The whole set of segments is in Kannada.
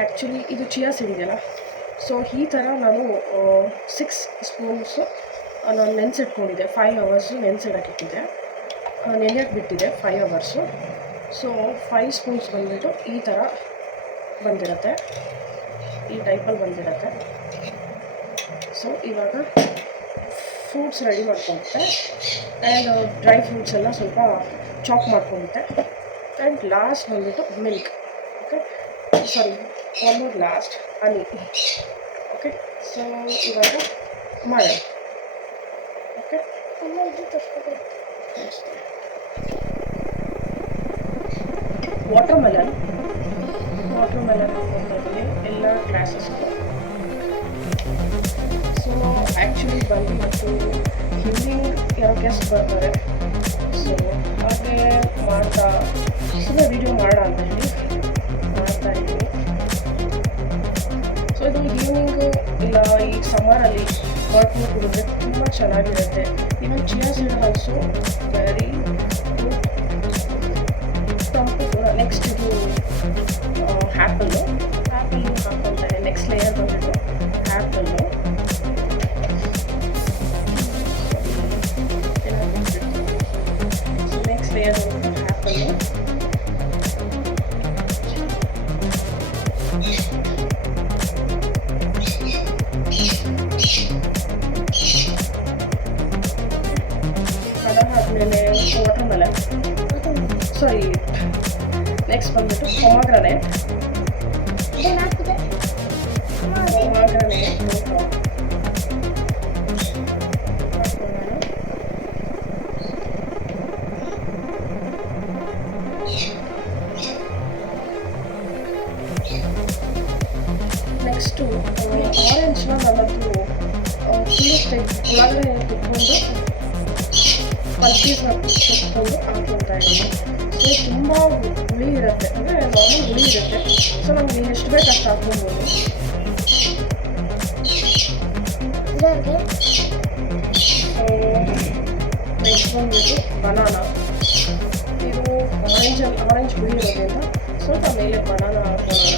ಆ್ಯಕ್ಚುಲಿ ಇದು ಚಿಯಾ ಸೀಡ್ ಇದೆಯಲ್ಲ, ಸೊ ಈ ಥರ ನಾನು 6 ಸ್ಪೂನ್ಸು ನಾನು ನೆನೆಸಿಟ್ಕೊಂಡಿದ್ದೆ. 5 hours ನೆನೆಸಿಡೋಕ್ಕಿಟ್ಟಿದ್ದೆ, ನೆನೆಯೋಕ್ಕೆ ಬಿಟ್ಟಿದ್ದೆ 5 hours. ಸೊ 5 ಸ್ಪೂನ್ಸ್ ಬಂದುಬಿಟ್ಟು ಈ ಥರ ಬಂದಿರುತ್ತೆ, ಈ ಟೈಪಲ್ಲಿ ಬಂದಿರುತ್ತೆ. ಸೊ ಇವಾಗ ಫ್ರೂಟ್ಸ್ ರೆಡಿ ಮಾಡ್ಕೊಂಬಿಟ್ಟೆ, ಆ್ಯಂಡ್ ಡ್ರೈ ಫ್ರೂಟ್ಸ್ ಎಲ್ಲ ಸ್ವಲ್ಪ ಚಾಪ್ ಮಾಡ್ಕೊಂಬಿಟ್ಟೆ. ಆ್ಯಂಡ್ ಲಾಸ್ಟ್ ಬಂದುಬಿಟ್ಟು milk. Okay, sorry, one more last honey. Okay, so ಇವಾಗ ಮಾಡೋಣ. ಓಕೆ, ವಾಟರ್ ಮೆಲನ್ ಹಾಕ್ಕೊಂಡ್ರೆ ಎಲ್ಲ ಕ್ಲಾಸಸ್ಗೂ. ಸೊ ಆ್ಯಕ್ಚುಲಿ ಬಂದು ಮತ್ತು ಹಿಂದಿ ಯಾರೋ ಗೆಸ್ಟ್ ಬರ್ತಾರೆ, ಸೊ ಹಾಗೆ ಮಾಡ್ತಾ ಸುಮ್ಮನೆ ವೀಡಿಯೋ ಮಾಡೋಣ ಅಂತ ಹೇಳಿ ಮಾಡ್ತಾಯಿದ್ದೀನಿ. ಸೊ ಇದು ಈವ್ನಿಂಗು ಇಲ್ಲ ಈ ಸಮ್ಮರಲ್ಲಿ ಮಾಡ್ಕೊಂಡು ಕುಡಿದ್ರೆ ತುಂಬ ಚೆನ್ನಾಗಿರುತ್ತೆ. Even chia seed also very good. ತಂಪು. ನೆಕ್ಸ್ಟ್ ಇದು ಆ್ಯಪಲ್ಲು ಹಾಕ್ಕೊಳ್ತಾರೆ. ನೆಕ್ಸ್ಟ್ ಲೇಯರ್ ಬಂದುಬಿಟ್ಟು ಆ್ಯಪಲ್ಲು. ನೆಕ್ಸ್ಟ್ ಲೇಯರ್ ಬಂದುಬಿಟ್ಟು ಆ್ಯಪಲ್ಲು. ಅದಾದಮೇಲೆ ವಾಟರ್ ಮೆಲನ್, ಸಾರಿ, ನೆಕ್ಸ್ಟ್ ಬಂದುಬಿಟ್ಟು ಪೊಮಾಗ್ರನೇಟ್. ನೆಕ್ಸ್ಟು ಆರೆಂಜ್ನ ನನ್ನದು ಒಳಗಡೆ ತುಟ್ಕೊಂಡು ಪಲ್ಪೀಸ್ನ ತುಟ್ಕೊಂಡು ಹಾಕ್ಕೊಳ್ತಾ ಇದ್ದೀನಿ. ಸೊ ತುಂಬ ಹುಳಿ ಇರುತ್ತೆ, ಅಂದರೆ ನಾರ್ಮಲ್ ಹುಳಿ ಇರುತ್ತೆ. ಸೊ ನಮಗೆ ಎಷ್ಟು ಬೇಕು ಅಷ್ಟು ಹಾಕ್ಕೊಬೋದು. ನೆಕ್ಸ್ಟ್ ಬಂದ್ಬಿಟ್ಟು ಬನಾನ. ಇದು ಆರೆಂಜ್ ಹುಳಿ ಇರೋದ್ರಿಂದ ಸ್ವಲ್ಪ ಮೇಲೆ ಬನಾನ ಹಾಕೋಣ.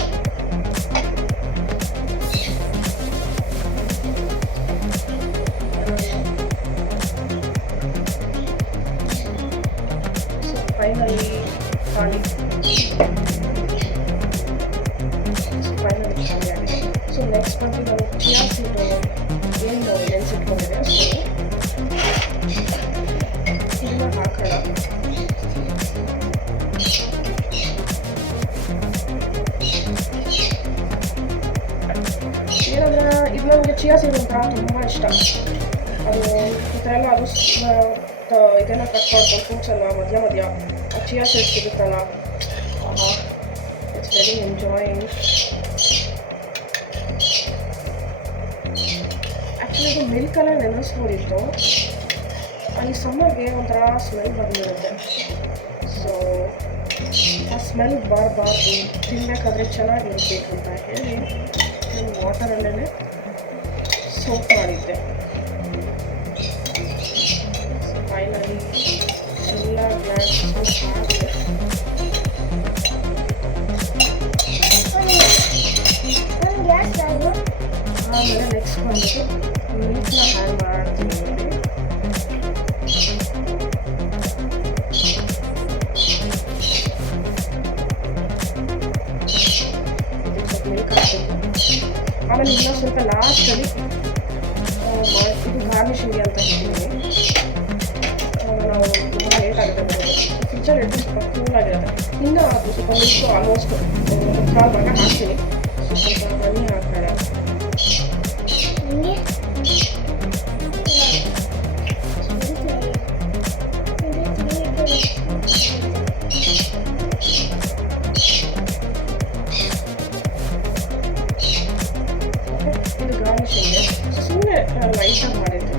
ಫೈನಲಿ ಖಾಲಿ ಆಗಿದೆ. ಸೊ ನೆಕ್ಸ್ಟ್ ಬಂದು ನಾವು ಚಿಯಾ ಸೀಡ್ ಏನು ನೆನೆಸಿಟ್ಕೊಂಡಿದೆ, ಸೊ ಇದನ್ನ ಹಾಕೋಣ. ಏನಂದರೆ ಇದು ನನಗೆ ಚಿಯಾ ಸೀಡ್ ಒಂಥರ ತುಂಬ ಇಷ್ಟ. ಅದು ಈ ಥರ ಎಲ್ಲ ಅದು ಇದೆಲ್ಲ ಕಟ್ ಮಾಡ್ಕೊಂಡು ಫ್ರೂಟ್ಸ್ ಎಲ್ಲ ಮಧ್ಯ ಚಿಯಾ ಸೀಡ್ ಸಿಗುತ್ತಲ್ಲ, ಇಟ್ಸ್ ವೆರಿ ಎಂಜಾಯಿಂಗ್. ಆ್ಯಕ್ಚುಲಿ ಇದು ಮಿಲ್ಕಲ್ಲೇ ನೆನೆಸ್ಬೋದಿತ್ತು. ಈ ಸಮ್ಮರ್ಗೆ ಒಂಥರ ಸ್ಮೆಲ್ ಬಂದಿರುತ್ತೆ. ಸೊ ಆ ಸ್ಮೆಲ್ ಬರಬಾರ್ದು, ತಿನ್ನಬೇಕಾದ್ರೆ ಚೆನ್ನಾಗಿರ್ಬೇಕು ಅಂತ ಹೇಳಿ ನಾನು ವಾಟರಲ್ಲೇ ಸೋಪ್ ಮಾಡಿದ್ದೆ. ಫೈನಲಿ ಎಲ್ಲ ಗ್ಲಾಸ್ ಹಾಕಿ ಆಮೇಲೆ ನೆಕ್ಸ್ಟ್ ಬಂದು ಮಿಲ್ಕ್ನ ಆ್ಯಡ್ ಮಾಡ್ತೀನಿ. ಮಿಲ್ಕ್ ಹಾಕಬೇಕು. ಆಮೇಲೆ ಇನ್ನೂ ಸ್ವಲ್ಪ ಲಾಸ್ಟಲ್ಲಿ ಇದು ಗಾರ್ನಿಷಿಂಗ್ ಅಂತ ಹೇಳ್ತೀನಿ. ನಾವು ತುಂಬ ಲೇಟ್ ಆಗುತ್ತೆ ಬರೋದು, ಫ್ರಿಜ್ಜಲ್ಲಿ ಇಟ್ಟು ಸ್ವಲ್ಪ ಕೂಲಾಗಿರುತ್ತೆ. ಇನ್ನೂ ಅದು ಸ್ವಲ್ಪ ಮಿಲ್ಕು ಆಲ್ಮೋಸ್ಟ್ ಕಾಲು ಭಾಗ ಹಾಕ್ತೀನಿ. ಸ್ವಲ್ಪ ಬನ್ನಿ ಹಾಕೋಣ. ಇದು ಗಾರ್ನಿಷಿಂಗ್ಗೆ ಸುಮ್ಮನೆ ಲೈಟಾಗಿ ಮಾಡಿದ್ದೆ.